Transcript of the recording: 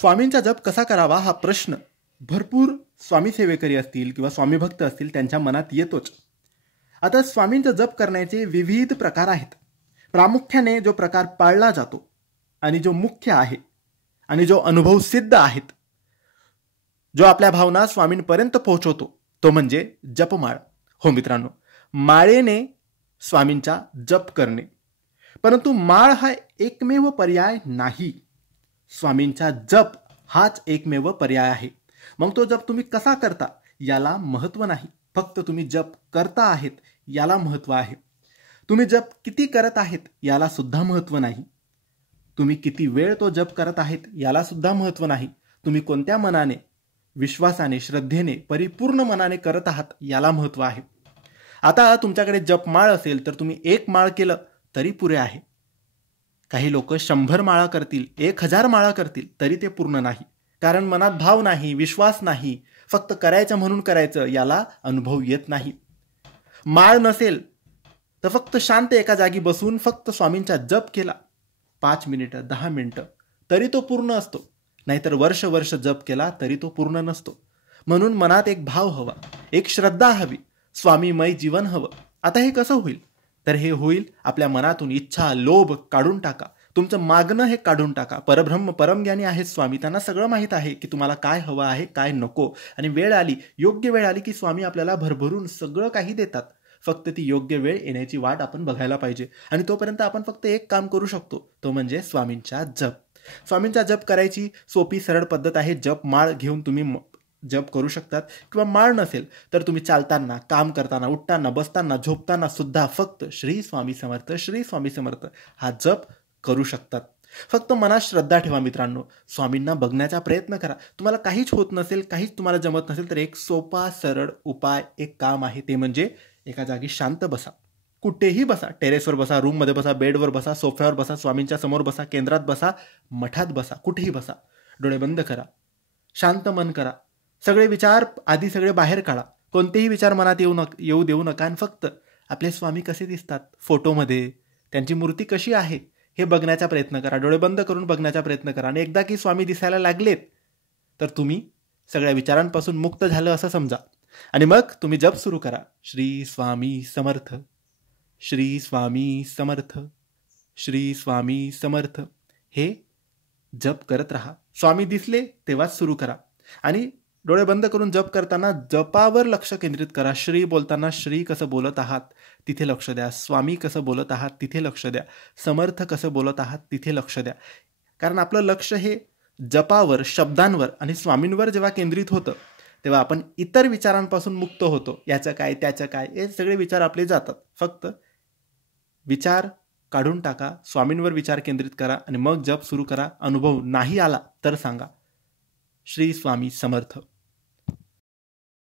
स्वामींचा जप कसा करावा हा प्रश्न भरपूर स्वामी सेवेकरी असतील किंवा स्वामी भक्त असतील त्यांच्या मनात येतोच. आता स्वामींचा जप करण्याचे विविध प्रकार आहेत. प्रामुख्याने जो प्रकार पाळला जातो आणि जो मुख्य आहे आणि जो अनुभव सिद्ध आहेत, जो आपल्या भावना स्वामींपर्यंत पोहोचवतो, तो म्हणजे जपमाळ. हो मित्रांनो, माळेने स्वामींचा जप करणे. परंतु माळ हा एकमेव पर्याय नाही. स्वामींचा जप हाच एकमेव पर्याय आहे. मग तो जप तुम्ही कसा करता याला महत्त्व नाही, फक्त तुम्ही जप करता आहेत याला महत्त्व आहे. तुम्ही जप किती करत आहेत याला सुद्धा महत्त्व नाही. तुम्ही किती वेळ तो जप करत आहेत याला सुद्धा महत्त्व नाही. तुम्ही कोणत्या मनाने, विश्वासाने, श्रद्धेने, परिपूर्ण मनाने करत आहात याला महत्त्व आहे. आता तुमच्याकडे जपमाळ असेल तर तुम्ही 1 माळ केलं तरी पुरे आहे. काही लोक 100 माळा करतील, 1000 माळा करतील तरी ते पूर्ण नाही. कारण मनात भाव नाही, विश्वास नाही, फक्त करायचं म्हणून करायचं याला अनुभव येत नाही. माळ नसेल तर फक्त शांत एका जागी बसून फक्त स्वामींचा जप केला 5 मिनिटं, 10 मिनिटं तरी तो पूर्ण असतो. नाहीतर वर्ष जप केला तरी तो पूर्ण नसतो. म्हणून मनात एक भाव हवा, एक श्रद्धा हवी, स्वामीमय जीवन हवं. आता हे कसं होईल? तर हे होईल आपल्या मनातून इच्छा, लोभ काढून टाका. तुमचं मागणं हे काढून टाका. परब्रह्म, परमज्ञानी आहेत स्वामी, त्यांना सगळं माहीत आहे की तुम्हाला काय हवं आहे, काय नको. आणि वेळ आली, योग्य वेळ आली की स्वामी आपल्याला भरभरून सगळं काही देतात. फक्त ती योग्य वेळ येण्याची वाट आपण बघायला पाहिजे. आणि तोपर्यंत आपण फक्त एक काम करू शकतो, तो म्हणजे स्वामींचा जप. स्वामींचा जप करायची सोपी सरळ पद्धत आहे. जप माळ घेऊन तुम्ही जप करू शकतात. किंवा माळ नसेल तर तुम्ही चालताना, काम करताना, उठताना, बसताना, झोपताना सुद्धा फक्त श्री स्वामी समर्थ, श्री स्वामी समर्थ हा जप करू शकतात. फक्त मनात श्रद्धा ठेवा मित्रांनो. स्वामींना बघण्याचा प्रयत्न करा. तुम्हाला काहीच होत नसेल, काहीच तुम्हाला जमत नसेल तर एक सोपा सरळ उपाय, एक काम आहे, ते म्हणजे एका जागी शांत बसा. कुठेही बसा. टेरेसवर बसा, रूममध्ये बसा, बेडवर बसा, सोफ्यावर बसा, स्वामींच्या समोर बसा, केंद्रात बसा, मठात बसा, कुठेही बसा. डोळे बंद करा, शांत मन करा. सगळे विचार आधी सगळे बाहेर काढा. कोणतेही विचार मनात येऊ देऊ नका. आणि फक्त आपले स्वामी कसे दिसतात फोटोमध्ये, त्यांची मूर्ती कशी आहे हे बघण्याचा प्रयत्न करा. डोळे बंद करून बघण्याचा प्रयत्न करा. आणि एकदा की स्वामी दिसायला लागलेत तर तुम्ही सगळ्या विचारांपासून मुक्त झालं असं समजा. आणि मग तुम्ही जप सुरू करा. श्री स्वामी समर्थ, श्री स्वामी समर्थ, श्री स्वामी समर्थ हे जप करत राहा. स्वामी दिसले तेव्हाच सुरू करा. आणि डोळे बंद करून जप करताना जपावर लक्ष केंद्रित करा. श्री बोलताना श्री कसं बोलत आहात तिथे लक्ष द्या. स्वामी कसं बोलत आहात तिथे लक्ष द्या. समर्थ कसं बोलत आहात तिथे लक्ष द्या. कारण आपलं लक्ष हे जपावर, शब्दांवर आणि स्वामींवर जेव्हा केंद्रित होतं तेव्हा आपण इतर विचारांपासून मुक्त होतो. याचं काय, त्याचं काय, हे सगळे विचार आपले जातात. फक्त विचार काढून टाका, स्वामींवर विचार केंद्रित करा आणि मग जप सुरू करा. अनुभव नाही आला तर सांगा. श्री स्वामी समर्थ.